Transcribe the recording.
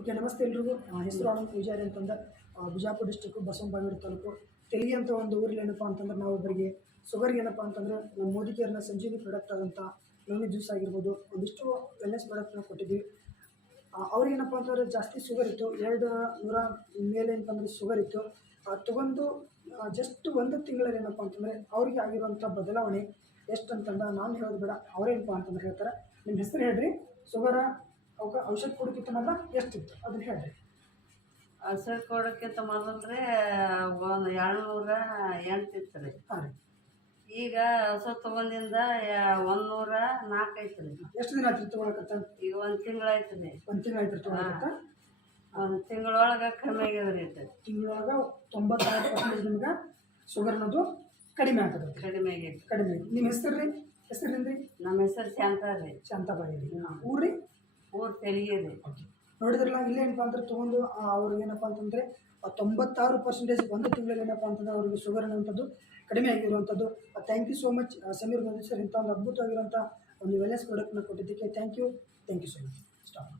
Okay, ನಮಸ್ತೆ ಎಲ್ರಿಗೂ. ಹೆಸರು ಆನಂದ್ ಪೂಜಾರಿ ಅಂತಂದ್ರೆ ಬಿಜಾಪುರ ಡಿಸ್ಟಿಕ್ಕು ಬಸವನಬಾಗೇವಾಡಿ ತಾಲೂಕು ತೆಲಿಗೆ ಅಂತ ಒಂದು ಊರಲ್ಲಿ ಏನಪ್ಪ ಅಂತಂದ್ರೆ ನಾವು ಒಬ್ಬರಿಗೆ ಶುಗರ್ಗೆ ಏನಪ್ಪ ಅಂತಂದ್ರೆ ನಮ್ಮ ಮೋದಿ ಕೇರ್ನ ಸಂಜೀವಿನಿ ಪ್ರಾಡಕ್ಟ್ ಆದಂಥ ನವನಿ ಜ್ಯೂಸ್ ಆಗಿರ್ಬೋದು, ಒಂದಿಷ್ಟು ವೆಲ್ನೆಸ್ ಪ್ರಾಡಕ್ಟ್ನ ಕೊಟ್ಟಿದ್ವಿ. ಅವ್ರಿಗೇನಪ್ಪ ಅಂತಂದರೆ ಜಾಸ್ತಿ ಶುಗರ್ ಇತ್ತು, 200 ಮೇಲೆ ಅಂತಂದರೆ ಶುಗರ್ ಇತ್ತು. ತೊಗೊಂಡು ಜಸ್ಟ್ ಒಂದು ತಿಂಗಳಲ್ಲಿ ಏನಪ್ಪ ಅಂತಂದರೆ ಅವ್ರಿಗೆ ಆಗಿರುವಂಥ ಬದಲಾವಣೆ ಎಷ್ಟು ಅಂತಂದ್ರೆ ನಾನು ಹೇಳೋದು ಬೇಡ, ಅವರೇನಪ್ಪ ಅಂತಂದ್ರೆ ಹೇಳ್ತಾರೆ. ನಿಮ್ಮ ಹೆಸರು ಹೇಳ್ರಿ, ಶುಗರ ಅವಕ್ಕೆ ಔಷಧ ಕೊಡೋಕ್ಕಿಂತ ಮೊದಲು ಎಷ್ಟಿತ್ತು ಅದನ್ನು ಹೇಳ್ರಿ. ಔಷಧ ಕೊಡೋಕ್ಕಿಂತ ಮೊದಲ್ರಿ ಒಂದು 208 ಇತ್ತು ರೀ. ಹಾಂ ರೀ. ಈಗ ಔಷಧ ತೊಗೊಂಡಿಂದ 104 ಐತೆ ರೀ. ಎಷ್ಟು ದಿನ ಆಯ್ತು ತೊಗೊಳಕತ್ತ? ಈಗ 1 ತಿಂಗಳು ಆಯ್ತು ರೀ. 1 ತಿಂಗಳು ಆಯ್ತು ತೊಗೊಳಕತ್ತ. 1 ತಿಂಗಳೊಳಗೆ ಕಮ್ಮಿ ಆಗ್ಯದ ರೀ. ತಿಂಗಳೊಳಗೆ 96% ನಿಮ್ಗೆ ಶುಗರ್ ಅನ್ನೋದು ಕಡಿಮೆ ಆಗ್ತದೆ. ಕಡಿಮೆ ಆಗೈತಿ. ಕಡಿಮೆ. ನಿಮ್ಮ ಹೆಸರು ರೀ? ಹೆಸರೇನು ರೀ? ನಮ್ಮ ಹೆಸರು ಶಾಂತ ರೀ. ಶಾಂತಾಬಾಯಿ ರೀ. ಊರು ರೀ? ಊರು ತೆಲಿಗೆ ರೀ. ನೋಡಿದ್ರಲ್ಲ, ಇಲ್ಲೇ ಏನಪ್ಪ ಅಂದ್ರೆ ತೊಗೊಂಡು ಅವ್ರಿಗೆ ಏನಪ್ಪ ಅಂತಂದರೆ 96% 1 ತಿಂಗಳಲ್ಲಿ ಏನಪ್ಪ ಅಂತಂದರೆ ಅವ್ರಿಗೆ ಶುಗರ್ ಅನ್ನುವಂಥದ್ದು ಕಡಿಮೆ ಆಗಿರುವಂಥದ್ದು. Thank you so much Sameer Modi sir, ಇಂಥ ಒಂದು ಅದ್ಭುತವಾಗಿರುವಂಥ ಒಂದು ವೆಲ್ನೆಸ್ ಪ್ರಾಡಕ್ಟ್ನ ಕೊಟ್ಟಿದ್ದಕ್ಕೆ thank you so much. Stop.